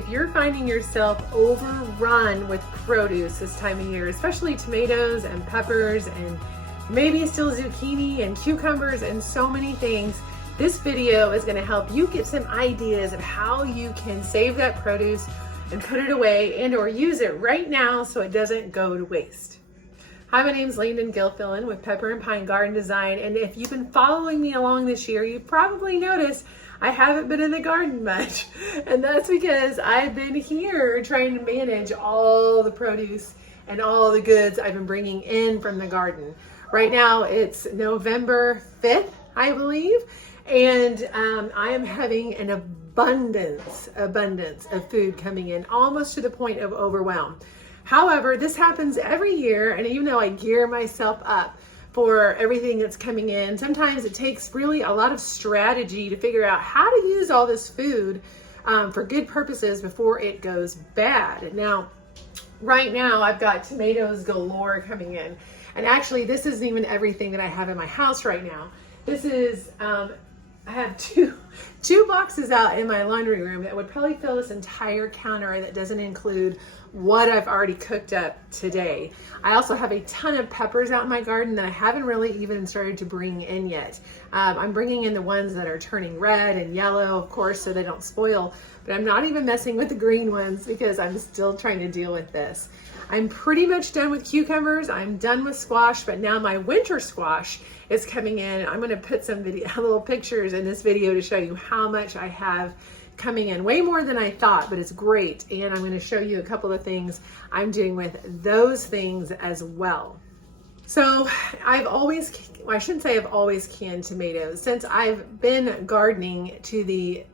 if you're finding yourself overrun with produce this time of year, especially tomatoes and peppers and maybe still zucchini and cucumbers and so many things, this video is going to help you get some ideas of how you can save that produce and put it away and or use it right now so it doesn't go to waste. Hi, my name is Landon Gilfillan with Pepper and Pine Garden Design, and if you've been following me along this year, you've probably noticed I haven't been in the garden much, and that's because I've been here trying to manage all the produce and all the goods I've been bringing in from the garden. Right now it's November 5th, I believe, and I am having an abundance of food coming in, almost to the point of overwhelm. However, this happens every year, and even though I gear myself up for everything that's coming in, sometimes it takes really a lot of strategy to figure out how to use all this food for good purposes before it goes bad. Now, right now, I've got tomatoes galore coming in, and actually, this isn't even everything that I have in my house right now. This is, I have two boxes out in my laundry room that would probably fill this entire counter. That doesn't include what I've already cooked up today. I also have a ton of peppers out in my garden that I haven't really even started to bring in yet. I'm bringing in the ones that are turning red and yellow, of course, so they don't spoil, but I'm not even messing with the green ones because I'm still trying to deal with this. I'm pretty much done with cucumbers. I'm done with squash, but now my winter squash is coming in. I'm going to put some little pictures in this video to show you how much I have coming in. Way more than I thought, but it's great. And I'm going to show you a couple of things I'm doing with those things as well. So I shouldn't say I've always canned tomatoes. Since I've been gardening to the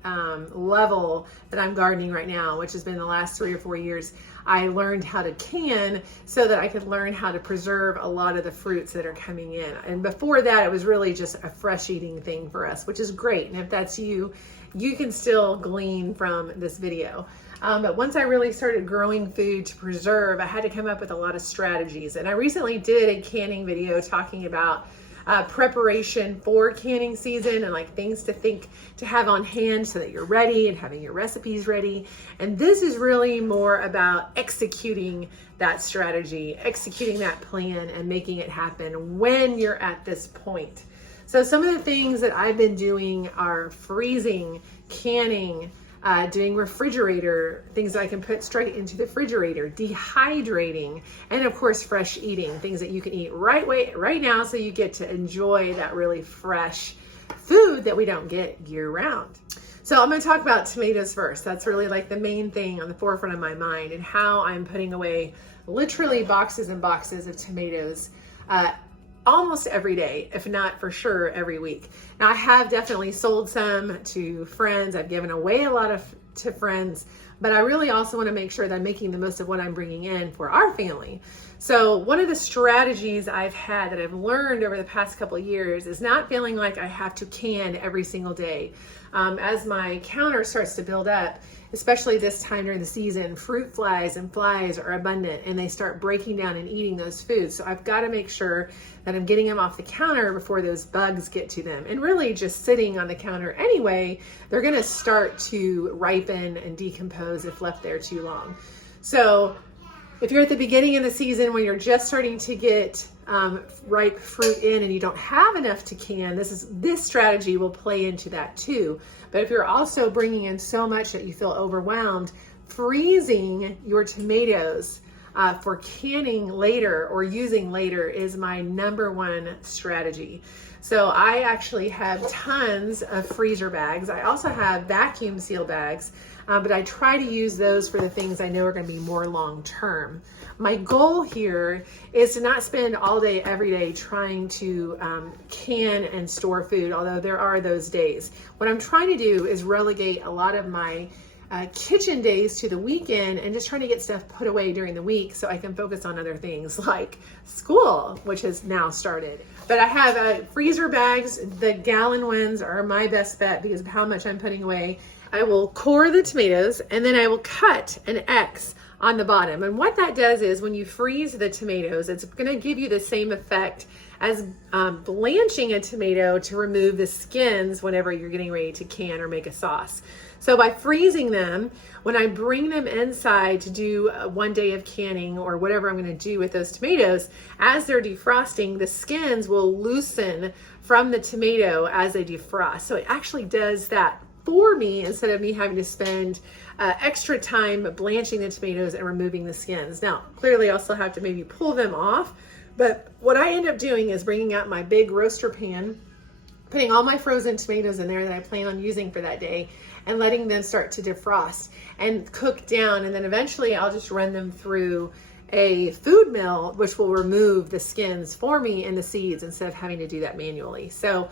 level that I'm gardening right now, which has been the last 3 or 4 years, I learned how to can so that I could learn how to preserve a lot of the fruits that are coming in. And before that, it was really just a fresh eating thing for us, which is great. And if that's you, you can still glean from this video. But once I really started growing food to preserve, I had to come up with a lot of strategies. And I recently did a canning video talking about preparation for canning season and like things to have on hand so that you're ready and having your recipes ready. And this is really more about executing that strategy, executing that plan and making it happen when you're at this point. So some of the things that I've been doing are freezing, canning, doing refrigerator, things that I can put straight into the refrigerator, dehydrating, and of course, fresh eating, things that you can eat right now so you get to enjoy that really fresh food that we don't get year round. So I'm going to talk about tomatoes first. That's really like the main thing on the forefront of my mind, and how I'm putting away literally boxes and boxes of tomatoes almost every day, if not for sure every week. Now I have definitely sold some to friends. I've given away a lot to friends, but I really also want to make sure that I'm making the most of what I'm bringing in for our family. So one of the strategies I've had that I've learned over the past couple of years is not feeling like I have to can every single day. As my counter starts to build up, especially this time during the season, fruit flies and flies are abundant and they start breaking down and eating those foods. So I've got to make sure that I'm getting them off the counter before those bugs get to them. And really just sitting on the counter anyway, they're going to start to ripen and decompose if left there too long. So if you're at the beginning of the season when you're just starting to get ripe fruit in and you don't have enough to can, this strategy will play into that too. But if you're also bringing in so much that you feel overwhelmed, freezing your tomatoes for canning later or using later is my #1 strategy. So I actually have tons of freezer bags. I also have vacuum seal bags, but I try to use those for the things I know are going to be more long term. My goal here is to not spend all day, every day trying to can and store food, although there are those days. What I'm trying to do is relegate a lot of my kitchen days to the weekend and just trying to get stuff put away during the week so I can focus on other things like school, which has now started. But I have freezer bags. The gallon ones are my best bet because of how much I'm putting away. I will core the tomatoes and then I will cut an X on the bottom. And what that does is when you freeze the tomatoes, it's going to give you the same effect as blanching a tomato to remove the skins whenever you're getting ready to can or make a sauce. So by freezing them, when I bring them inside to do 1 day of canning or whatever I'm going to do with those tomatoes, as they're defrosting, the skins will loosen from the tomato as they defrost. So it actually does that for me instead of me having to spend extra time blanching the tomatoes and removing the skins. Now, clearly I'll still have to maybe pull them off, but what I end up doing is bringing out my big roaster pan, putting all my frozen tomatoes in there that I plan on using for that day, and letting them start to defrost and cook down. And then eventually I'll just run them through a food mill, which will remove the skins for me and the seeds instead of having to do that manually. So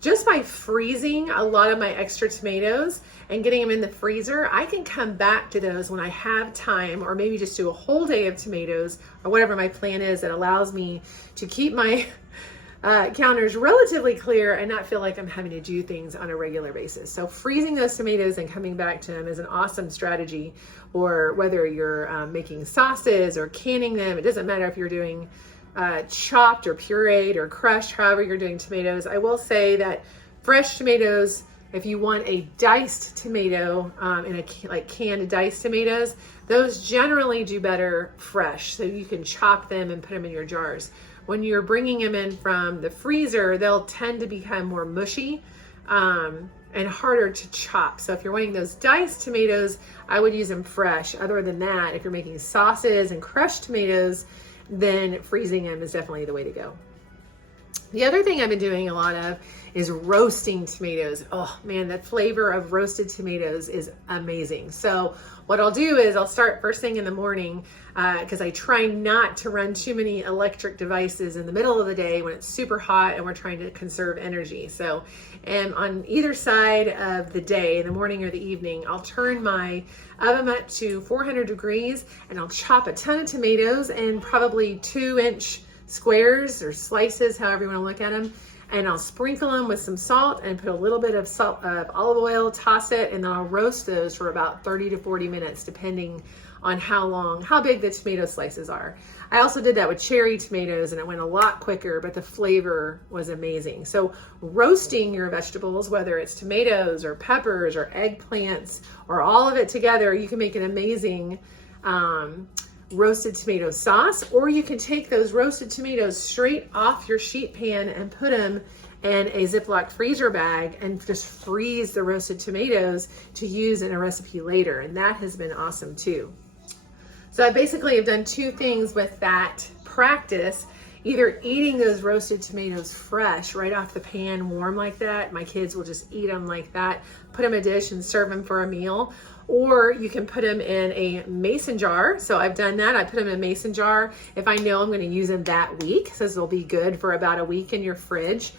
just by freezing a lot of my extra tomatoes and getting them in the freezer, I can come back to those when I have time, or maybe just do a whole day of tomatoes or whatever my plan is that allows me to keep my counters relatively clear and not feel like I'm having to do things on a regular basis. So freezing those tomatoes and coming back to them is an awesome strategy, or whether you're making sauces or canning them. It doesn't matter if you're doing chopped or pureed or crushed, however you're doing tomatoes. I will say that fresh tomatoes, if you want a diced tomato like canned diced tomatoes, those generally do better fresh. So you can chop them and put them in your jars. When you're bringing them in from the freezer, they'll tend to become more mushy and harder to chop. So if you're wanting those diced tomatoes, I would use them fresh. Other than that, if you're making sauces and crushed tomatoes, then freezing them is definitely the way to go. The other thing I've been doing a lot of is roasting tomatoes. Oh man, that flavor of roasted tomatoes is amazing. So what I'll do is I'll start first thing in the morning, because I try not to run too many electric devices in the middle of the day when it's super hot and we're trying to conserve energy. So on either side of the day, in the morning or the evening, I'll turn my oven up to 400 degrees and I'll chop a ton of tomatoes in probably 2-inch squares or slices, however you want to look at them. And I'll sprinkle them with some salt and put a little bit of olive oil, toss it, and then I'll roast those for about 30 to 40 minutes, depending on how big the tomato slices are. I also did that with cherry tomatoes and it went a lot quicker, but the flavor was amazing. So roasting your vegetables, whether it's tomatoes or peppers or eggplants or all of it together, you can make an amazing roasted tomato sauce, or you can take those roasted tomatoes straight off your sheet pan and put them in a Ziploc freezer bag and just freeze the roasted tomatoes to use in a recipe later. And that has been awesome too. So I basically have done two things with that practice: either eating those roasted tomatoes fresh right off the pan, warm like that. My kids will just eat them like that, put them in a dish and serve them for a meal. Or you can put them in a mason jar. So I've done that. I put them in a mason jar if I know I'm going to use them that week, so they'll be good for about a week in your fridge.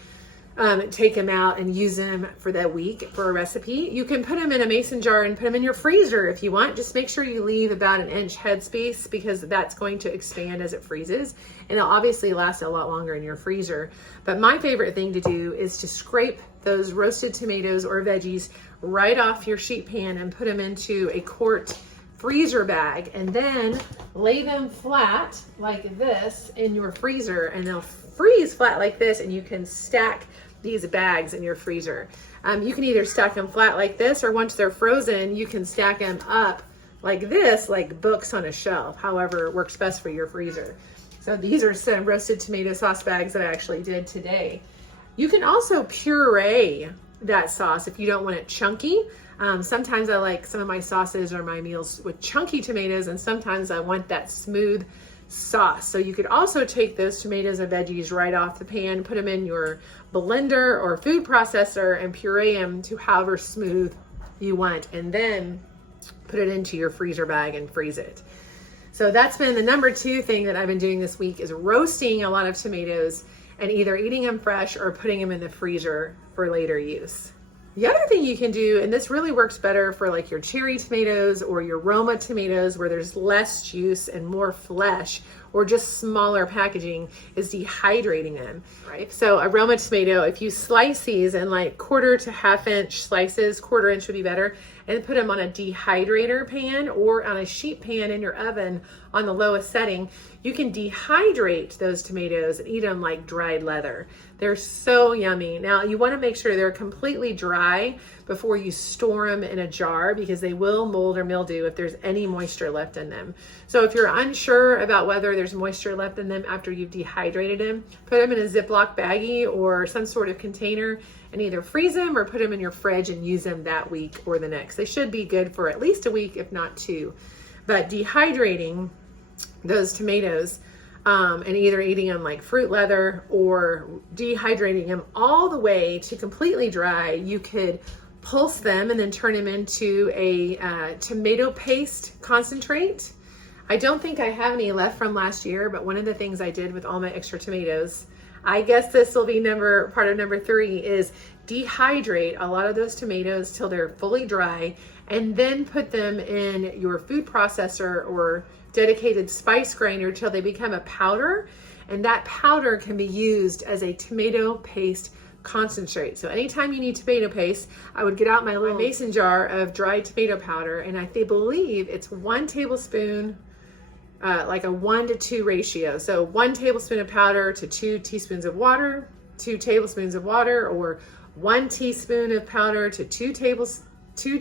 Take them out and use them for that week for a recipe. You can put them in a mason jar and put them in your freezer if you want. Just make sure you leave about 1-inch headspace, because that's going to expand as it freezes, and it'll obviously last a lot longer in your freezer. But my favorite thing to do is to scrape those roasted tomatoes or veggies right off your sheet pan and put them into a quart freezer bag, and then lay them flat like this in your freezer, and they'll freeze flat like this, and you can stack these bags in your freezer. You can either stack them flat like this, or once they're frozen, you can stack them up like this, like books on a shelf, however works best for your freezer. So these are some roasted tomato sauce bags that I actually did today. You can also puree that sauce if you don't want it chunky. Sometimes I like some of my sauces or my meals with chunky tomatoes, and sometimes I want that smooth sauce. So you could also take those tomatoes and veggies right off the pan, put them in your blender or food processor and puree them to however smooth you want, and then put it into your freezer bag and freeze it. So that's been the number 2 thing that I've been doing this week, is roasting a lot of tomatoes and either eating them fresh or putting them in the freezer for later use. The other thing you can do, and this really works better for like your cherry tomatoes or your Roma tomatoes where there's less juice and more flesh, or just smaller packaging, is dehydrating them, right? So a Roma tomato, if you slice these in like 1/4 to 1/2 inch slices, 1/4 inch would be better, and put them on a dehydrator pan or on a sheet pan in your oven on the lowest setting, you can dehydrate those tomatoes and eat them like dried leather. They're so yummy. Now you want to make sure they're completely dry before you store them in a jar, because they will mold or mildew if there's any moisture left in them. So if you're unsure about whether there's moisture left in them after you've dehydrated them, put them in a Ziploc baggie or some sort of container and either freeze them or put them in your fridge and use them that week or the next. They should be good for at least a week, if not 2. But dehydrating those tomatoes and either eating them like fruit leather or dehydrating them all the way to completely dry, you could pulse them and then turn them into a tomato paste concentrate. I don't think I have any left from last year, but one of the things I did with all my extra tomatoes, I guess this will be part of number 3, is dehydrate a lot of those tomatoes till they're fully dry, and then put them in your food processor or dedicated spice grinder till they become a powder. And that powder can be used as a tomato paste concentrate. So anytime you need tomato paste, I would get out my little mason jar of dried tomato powder, and I believe it's 1 tablespoon, like a 1-to-2 ratio. So 1 tablespoon of powder to 2 teaspoons of water, 2 tablespoons of water, or 1 teaspoon of powder to 2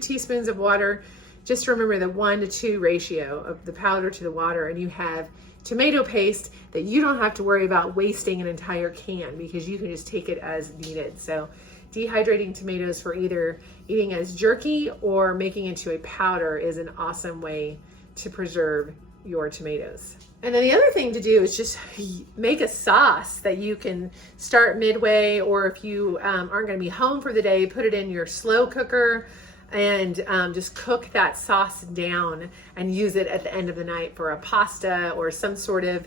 teaspoons of water. Just remember the 1-to-2 ratio of the powder to the water, and you have tomato paste that you don't have to worry about wasting an entire can, because you can just take it as needed. So dehydrating tomatoes for either eating as jerky or making into a powder is an awesome way to preserve your tomatoes. And then the other thing to do is just make a sauce that you can start midway, or if you aren't going to be home for the day, put it in your slow cooker and just cook that sauce down and use it at the end of the night for a pasta or some sort of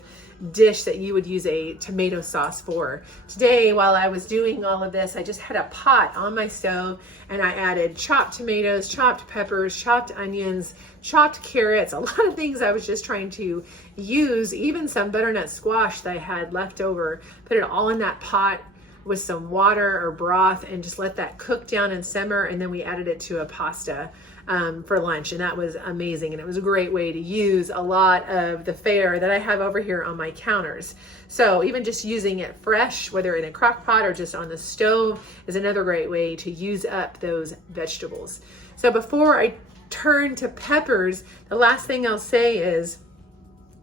dish that you would use a tomato sauce for. Today, while I was doing all of this, I just had a pot on my stove and I added chopped tomatoes, chopped peppers, chopped onions, chopped carrots, a lot of things I was just trying to use, even some butternut squash that I had left over, put it all in that pot with some water or broth and just let that cook down and simmer, and then we added it to a pasta for lunch, and that was amazing. And it was a great way to use a lot of the fare that I have over here on my counters. So even just using it fresh, whether in a crock pot or just on the stove, is another great way to use up those vegetables. So before I turn to peppers, the last thing I'll say is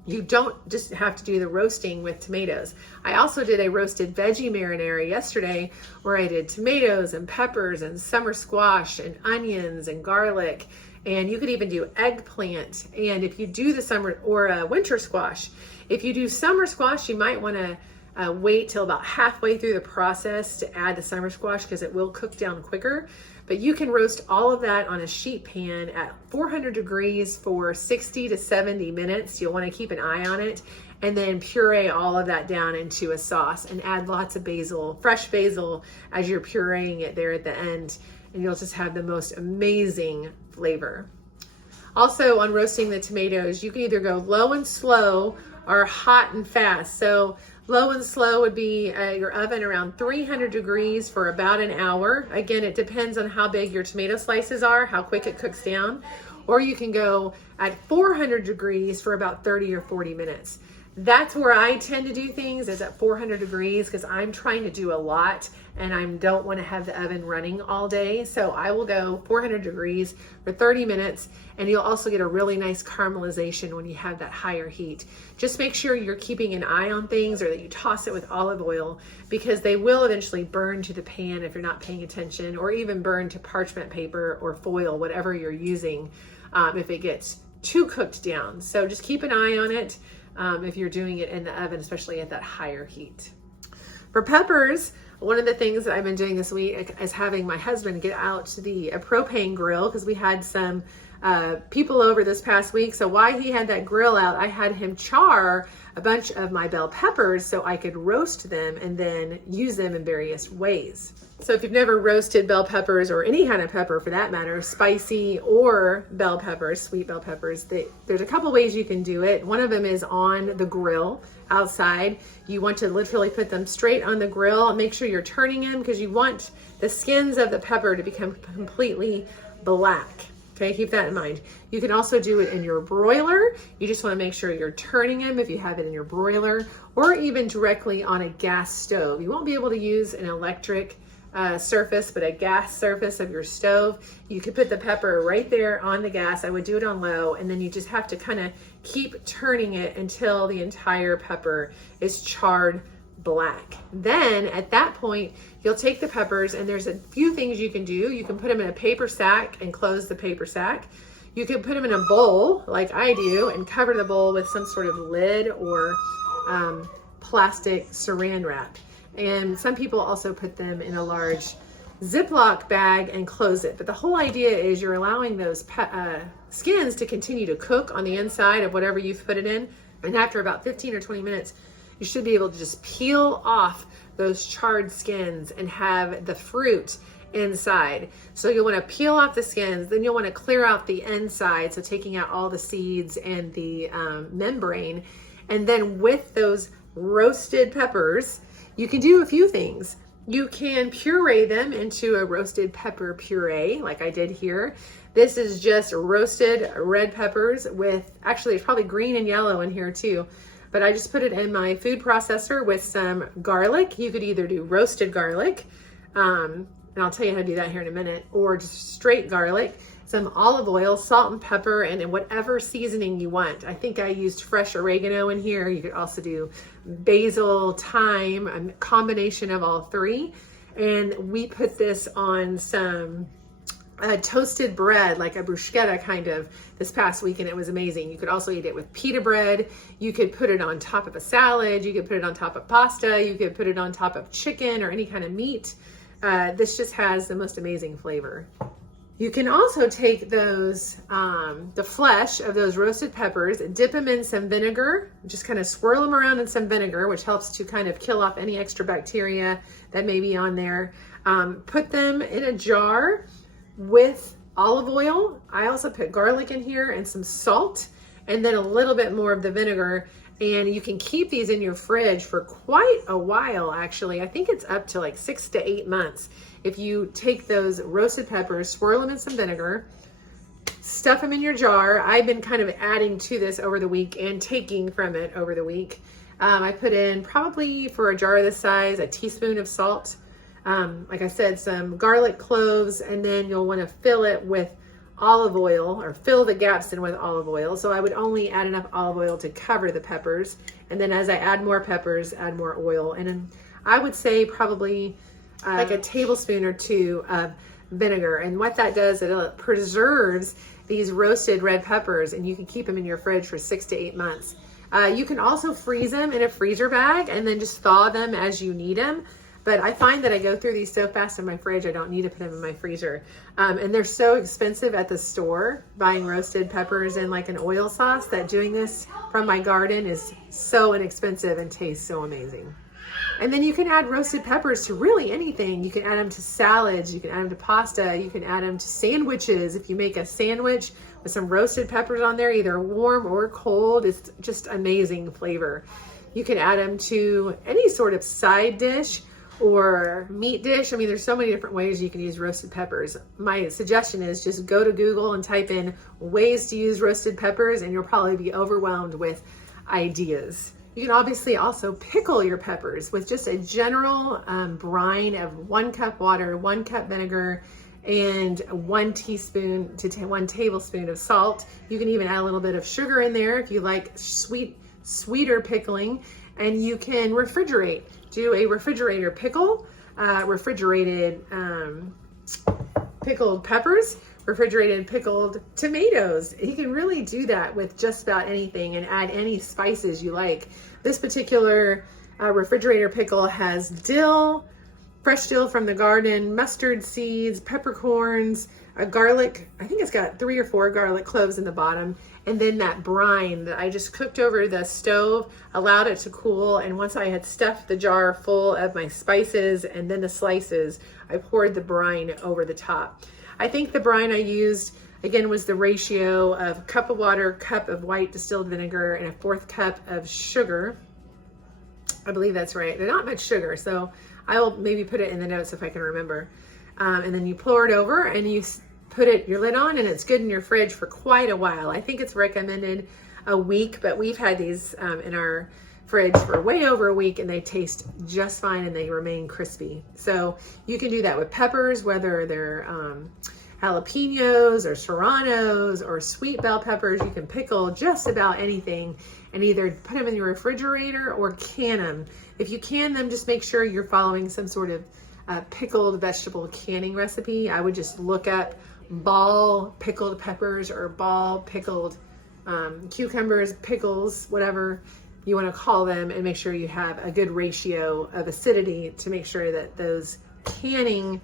you don't just have to do the roasting with tomatoes. I also did a roasted veggie marinara yesterday where I did tomatoes and peppers and summer squash and onions and garlic. And you could even do eggplant. And if you do the summer or winter squash, if you do summer squash, you might want to wait till about halfway through the process to add the summer squash, because it will cook down quicker. But you can roast all of that on a sheet pan at 400 degrees for 60 to 70 minutes. You'll want to keep an eye on it, and then puree all of that down into a sauce and add lots of basil, fresh basil, as you're pureeing it there at the end, and you'll just have the most amazing flavor. Also, on roasting the tomatoes, you can either go low and slow or hot and fast. So low and slow would be your oven around 300 degrees for about an hour. Again, it depends on how big your tomato slices are, how quick it cooks down. Or you can go at 400 degrees for about 30 or 40 minutes. That's where I tend to do things, is at 400 degrees, because I'm trying to do a lot and I don't want to have the oven running all day. So I will go 400 degrees for 30 minutes, and you'll also get a really nice caramelization when you have that higher heat. Just make sure you're keeping an eye on things, or that you toss it with olive oil, because they will eventually burn to the pan if you're not paying attention, or even burn to parchment paper or foil, whatever you're using, if it gets too cooked down. So just keep an eye on it if you're doing it in the oven, especially at that higher heat. For peppers, one of the things that I've been doing this week is having my husband get out the propane grill, because we had some people over this past week. So while he had that grill out, I had him char a bunch of my bell peppers so I could roast them and then use them in various ways. So if you've never roasted bell peppers, or any kind of pepper for that matter, spicy or bell peppers, sweet bell peppers, there's a couple ways you can do it. One of them is on the grill outside. You want to literally put them straight on the grill and make sure you're turning them, because you want the skins of the pepper to become completely black. Okay, keep that in mind. You can also do it in your broiler. You just want to make sure you're turning them if you have it in your broiler, or even directly on a gas stove. You won't be able to use an electric surface, but a gas surface of your stove. You could put the pepper right there on the gas. I would do it on low, and then you just have to kind of keep turning it until the entire pepper is charred black. Then at that point, you'll take the peppers, and there's a few things you can do. You can put them in a paper sack and close the paper sack. You can put them in a bowl like I do and cover the bowl with some sort of lid or plastic saran wrap. And some people also put them in a large Ziploc bag and close it. But the whole idea is you're allowing those skins to continue to cook on the inside of whatever you've put it in. And after about 15 or 20 minutes, you should be able to just peel off those charred skins and have the fruit inside. So you'll want to peel off the skins, then you'll want to clear out the inside, so taking out all the seeds and the membrane. And then with those roasted peppers, you can do a few things. You can puree them into a roasted pepper puree, like I did here. This is just roasted red peppers with, actually there's probably green and yellow in here too, but I just put it in my food processor with some garlic. You could either do roasted garlic, and I'll tell you how to do that here in a minute, or just straight garlic, some olive oil, salt and pepper, and whatever seasoning you want. I think I used fresh oregano in here. You could also do basil, thyme, a combination of all three. And we put this on some toasted bread, like a bruschetta kind of, this past week, and it was amazing. You could also eat it with pita bread. You could put it on top of a salad. You could put it on top of pasta. You could put it on top of chicken or any kind of meat. This just has the most amazing flavor. You can also take those, the flesh of those roasted peppers, dip them in some vinegar, just kind of swirl them around in some vinegar, which helps to kind of kill off any extra bacteria that may be on there. Put them in a jar with olive oil. I also put garlic in here and some salt, and then a little bit more of the vinegar. And you can keep these in your fridge for quite a while, actually. I think it's up to like 6 to 8 months. If you take those roasted peppers, swirl them in some vinegar, stuff them in your jar. I've been kind of adding to this over the week and taking from it over the week. I put in, probably for a jar this size, a teaspoon of salt. Like I said, some garlic cloves, and then you'll want to fill it with olive oil, or fill the gaps in with olive oil. So I would only add enough olive oil to cover the peppers. And then as I add more peppers, add more oil. And then I would say probably like a tablespoon or two of vinegar. And what that does, it preserves these roasted red peppers, and you can keep them in your fridge for 6 to 8 months. You can also freeze them in a freezer bag and then just thaw them as you need them. But I find that I go through these so fast in my fridge, I don't need to put them in my freezer. And they're so expensive at the store, buying roasted peppers in like an oil sauce, that doing this from my garden is so inexpensive and tastes so amazing. And then you can add roasted peppers to really anything. You can add them to salads, you can add them to pasta, you can add them to sandwiches. If you make a sandwich with some roasted peppers on there, either warm or cold, it's just amazing flavor. You can add them to any sort of side dish or meat dish. I mean, there's so many different ways you can use roasted peppers. My suggestion is just go to Google and type in ways to use roasted peppers, and you'll probably be overwhelmed with ideas. You can obviously also pickle your peppers with just a general brine of 1 cup water, 1 cup vinegar, and 1 teaspoon to 1 tablespoon of salt. You can even add a little bit of sugar in there if you like sweeter pickling, and you can refrigerate. Do a refrigerator pickle, refrigerated pickled peppers, refrigerated pickled tomatoes. You can really do that with just about anything and add any spices you like. This particular refrigerator pickle has dill, fresh dill from the garden, mustard seeds, peppercorns, a garlic. I think it's got 3 or 4 garlic cloves in the bottom. And then that brine that I just cooked over the stove, allowed it to cool. And once I had stuffed the jar full of my spices and then the slices, I poured the brine over the top. I think the brine I used, again, was the ratio of cup of water, cup of white distilled vinegar, and a 1/4 cup of sugar. I believe that's right. They're not much sugar, so I will maybe put it in the notes if I can remember. And then you pour it over and you put your lid on, and it's good in your fridge for quite a while. I think it's recommended a week, but we've had these in our fridge for way over a week, and they taste just fine and they remain crispy. So you can do that with peppers, whether they're jalapenos or serranos or sweet bell peppers. You can pickle just about anything and either put them in your refrigerator or can them. If you can them, just make sure you're following some sort of pickled vegetable canning recipe. I would just look up ball pickled peppers or ball pickled cucumbers, pickles, whatever you want to call them, and make sure you have a good ratio of acidity to make sure that those canning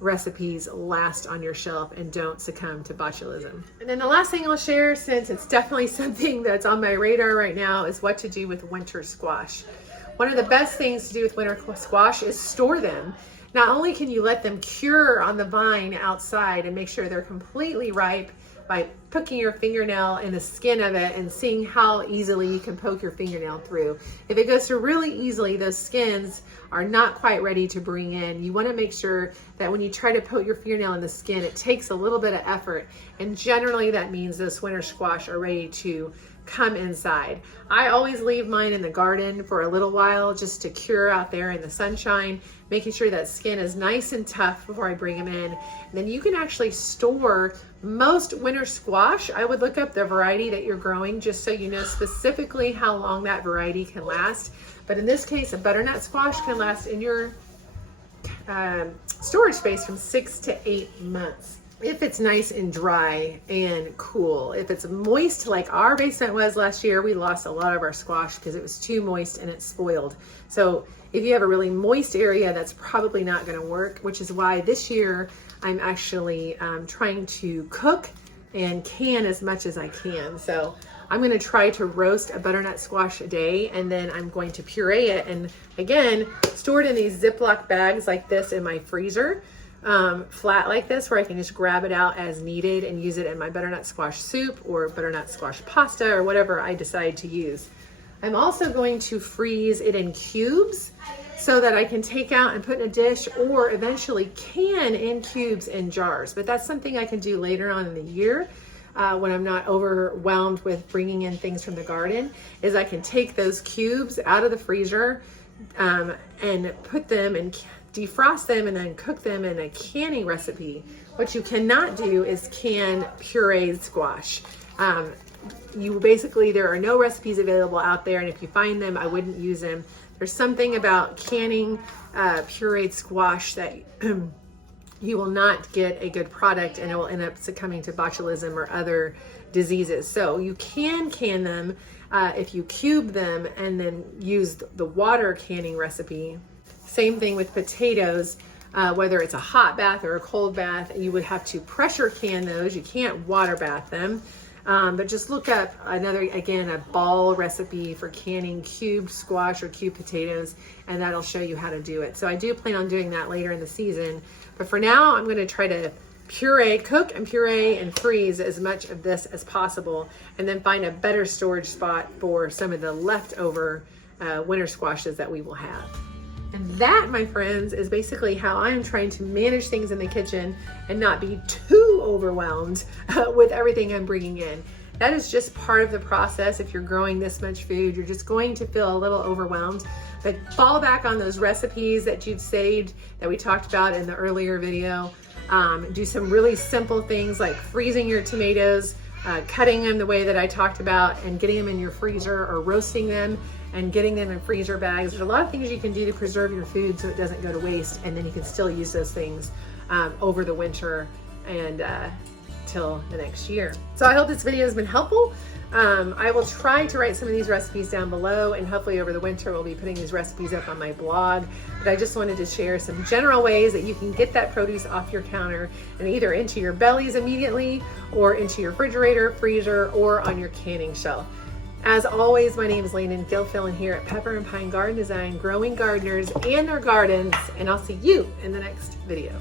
recipes last on your shelf and don't succumb to botulism. And then the last thing I'll share, since it's definitely something that's on my radar right now, is what to do with winter squash. One of the best things to do with winter squash is store them. Not only can you let them cure on the vine outside and make sure they're completely ripe by poking your fingernail in the skin of it and seeing how easily you can poke your fingernail through. If it goes through really easily, those skins are not quite ready to bring in. You want to make sure that when you try to poke your fingernail in the skin, it takes a little bit of effort. And generally that means those winter squash are ready to come inside. I always leave mine in the garden for a little while just to cure out there in the sunshine, making sure that skin is nice and tough before I bring them in. And then you can actually store most winter squash. I would look up the variety that you're growing just so you know specifically how long that variety can last. But in this case, a butternut squash can last in your storage space from 6 to 8 months. If it's nice and dry and cool. If it's moist like our basement was last year, we lost a lot of our squash because it was too moist and it spoiled. So if you have a really moist area, that's probably not going to work, which is why this year I'm actually trying to cook and can as much as I can. So I'm going to try to roast a butternut squash a day, and then I'm going to puree it and again store it in these Ziploc bags like this in my freezer. Flat like this, where I can just grab it out as needed and use it in my butternut squash soup or butternut squash pasta or whatever I decide to use. I'm also going to freeze it in cubes so that I can take out and put in a dish, or eventually can in cubes in jars. But that's something I can do later on in the year when I'm not overwhelmed with bringing in things from the garden, is I can take those cubes out of the freezer and put them in, defrost them, and then cook them in a canning recipe. What you cannot do is can pureed squash. There are no recipes available out there, and if you find them, I wouldn't use them. There's something about canning pureed squash that you will not get a good product, and it will end up succumbing to botulism or other diseases. So you can them if you cube them and then use the water canning recipe. Same thing with potatoes, whether it's a hot bath or a cold bath, you would have to pressure can those. You can't water bath them. But just look up a ball recipe for canning cubed squash or cubed potatoes, and that'll show you how to do it. So I do plan on doing that later in the season. But for now, I'm going to try to cook and puree and freeze as much of this as possible, and then find a better storage spot for some of the leftover winter squashes that we will have. And that, my friends, is basically how I'm trying to manage things in the kitchen and not be too overwhelmed with everything I'm bringing in. That is just part of the process. If you're growing this much food, you're just going to feel a little overwhelmed. But fall back on those recipes that you've saved that we talked about in the earlier video. Do some really simple things like freezing your tomatoes, cutting them the way that I talked about, and getting them in your freezer, or roasting them and getting them in freezer bags. There's a lot of things you can do to preserve your food so it doesn't go to waste, and then you can still use those things over the winter and till the next year. So I hope this video has been helpful. I will try to write some of these recipes down below, and hopefully over the winter we'll be putting these recipes up on my blog. But I just wanted to share some general ways that you can get that produce off your counter and either into your bellies immediately or into your refrigerator, freezer, or on your canning shelf. As always, my name is Landon Gilfillan here at Pepper and Pine Garden Design, growing gardeners and their gardens, and I'll see you in the next video.